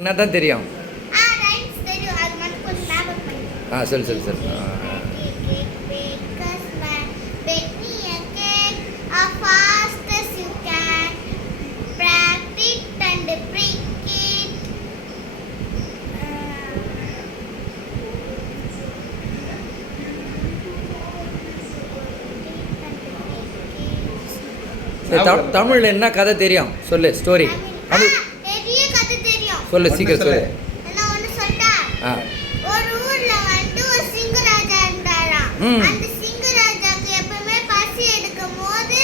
என்னதான் தெரியும்? சொல்லு சொல்லு சொல்லு. தமிழ்ல என்ன கதை தெரியும் சொல்லு. ஸ்டோரி தமிழ் சொல்லு, சீக்கிரம் சொல்லு. ஒரு ஊர்ல வந்து ஒரு சிங்கராஜா இருந்தாராம். அந்த சிங்கராஜாக்கு எப்பவுமே பசி எடுக்கும் போது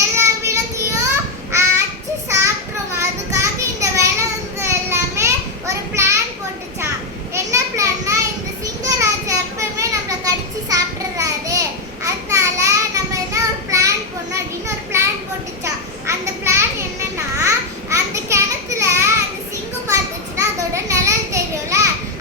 எல்லா விலங்கையும் அடிச்சு சாப்பிட்டுரும். அதுக்காக இந்த விலங்கு எல்லாமே ஒரு பிளான் போட்டுச்சான். என்ன பிளான்னா, இந்த சிங்கராஜா எப்பவுமே நம்மள கடிச்சு சாப்பிடுறாரு, அதனால நம்ம என்ன ஒரு பிளான் பண்ணணும் அப்படின்னு ஒரு பிளான் போட்டுச்சான். அந்த பிளான் என்னன்னா, அந்த கிணத்துல அந்த சிங்கம் பார்த்துச்சுன்னா அதோட நிழல் தெரியும்ல,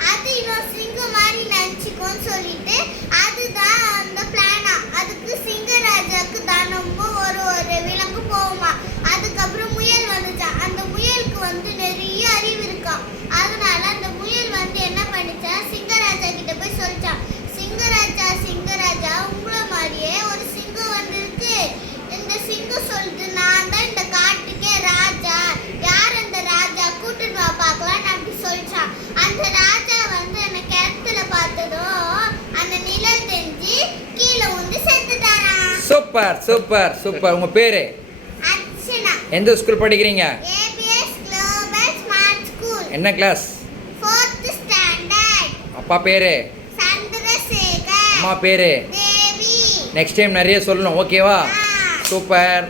அது இன்னொரு சிங்கம் மாதிரி நினைச்சுக்கோன்னு சொல்லிட்டு அதுதான் அந்த பிளானா. அதுக்கு சிங்கராஜாக்கு தினமும் ஒரு ஒரு விலங்கு போகுமா. அதுக்கப்புறம் முயல் வந்துச்சான். அந்த முயலுக்கு வந்து நிறைய அறிவு இருக்கான். அதனால அந்த முயல் வந்து என்ன பண்ணிச்சா, சிங்கராஜா கிட்ட போய் சொல்லிச்சான், சிங்கராஜா சிங்கராஜா, உங்களை மாதிரியே ஒரு சிங்கம் வந்திருக்கு. இந்த சிங்கம் சொல்லுது, நான் தான் இந்த காட்டுக்கே ராஜா, யார் அந்த ராஜா, கூட்டுன்னு வா பார்க்கலாம் அப்படி சொல்லிச்சான். அந்த ராஜா வந்து அந்த கிணத்துல பார்த்ததும் அந்த நிழல் தெரிஞ்சு கீழே வந்து செத்துட்டாராம். Super super super. உங்க பேரு? அர்ச்சனா. எந்த ஸ்கூல் படிக்கிறீங்க? ABS global smart school. என்ன கிளாஸ்? 4th standard. அப்பா பேரு? சந்திரசேகர். அம்மா பேரு? தேவி. நெக்ஸ்ட் டைம் நிறைய சொல்லணும், ஓகேவா? சூப்பர்.